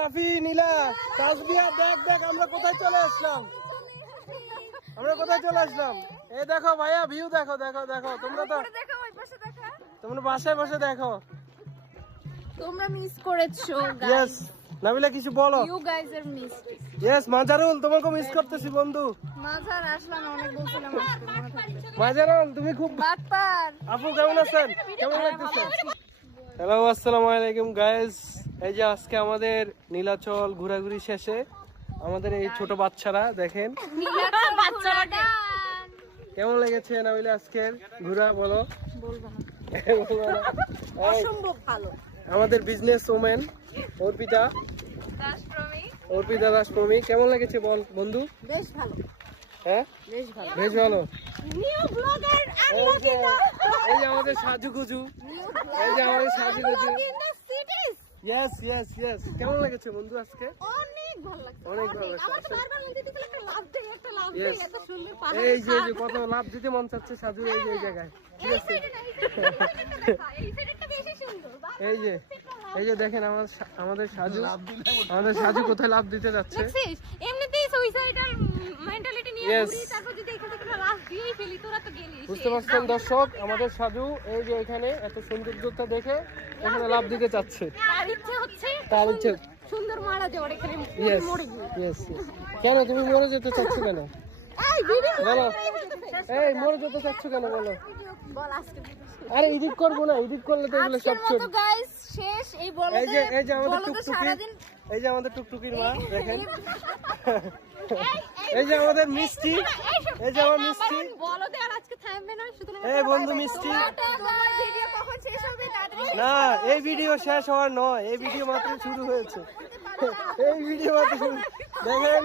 রাফি নীলা তাসবিয়া দেখ আমরা কোথায় চলে আসলাম, এই দেখো ভাইয়া ভিউ দেখো তোমরা তো তোমরা বাসায় বসে দেখো। তোমরা মিস করেছো ইয়েস নাবিলা কিছু বলো। You guys are missed. Yes Majarul তোমাকে মিস করতেছি বন্ধু। মাজার আসলাম অনেক বলছিলাম আসতে মনে থাকে। মাজারুল তুমি খুব বাটপার। আপু কেমন আছেন, কেমন লাগতেছে? হ্যালো আসসালামু আলাইকুম গাইস, এই যে আজকে আমাদের নীলাচল ঘোরাঘুরি শেষে আমাদের এই ছোট বাচ্চারা দেখেন নীলাচল বাচ্চারা কেমন লেগেছে নাবিলা আজকের ঘোরা বলো। বলবো না এই, অসম্ভব ভালো। আমাদের বিজনেস ওমেন অর্পিতা দাসপ্রমি কেমন লেগেছে বল বন্ধু। বেশ ভালো, হ্যাঁ বেশ ভালো। বেশ ভালো। নিউ ব্লগার এই যে আমাদের সাজুগুজু, এই যে আমাদের সাজুগুজু। ইয়েস কেমন লেগেছে বন্ধু আজকে? অনেক ভালো লাগছে, অনেক ভালো লাগছে। আমার তো বারবার মনে হচ্ছে একটা লাভ দেই Yes. এত সুন্দর পাহাড়। এই যে কত লাভ দিতে মন চাচ্ছে সাজু এই যে এই জায়গায়। ঠিক আছে এই সাইডটা বেশি সুন্দর। এই যে দেখেন আমাদের সাজু কোথায় লাভ দিতে যাচ্ছে। দেখছিস এমনিতেই সুইসাইডাল মেন্টালিটি নিয়ে Yes. ঘুরি, তারপর যদি এখান থেকে লাভ দিয়েই ফেলি তোরা তো গেলিস। বুঝতে পারছেন দর্শক, আমাদের সাজু এই যে এখানে এত সৌন্দর্যতা দেখে এখানে লাভ দিতে চাচ্ছে। তার ইচ্ছে হচ্ছে তার ইচ্ছে সুন্দর মারা যাওয়ার, এখানে ইয়েস মরে গিয়ে। কেন তুমি মরে যেতে চাচ্ছ কেন এই ভিডিও বলো, এই মরে যেতে চাচ্ছ কেন বলো। বল আজকে আরে এডিট করবো না, এডিট করলে তো এগুলো সব আজকের মতো গাইস শেষ। এই বলতে এই যে আমাদের বলতে টুকটুকি, সারাদিন এই যে আমাদের টুকটুকির মা দেখেন, এই যে আমাদের মিষ্টি, এই যে আমার মিষ্টি। বলো দে আর আজকে থামবে না শুধু। এই বন্ধু মিষ্টি। তোমার ভিডিও কখন শেষ হবে তাড়াতাড়ি। না এই ভিডিও শেষ হওয়ার নয়, এই ভিডিও মাত্র শুরু হয়েছে। এই ভিডিও মাত্র শুরু। দেখেন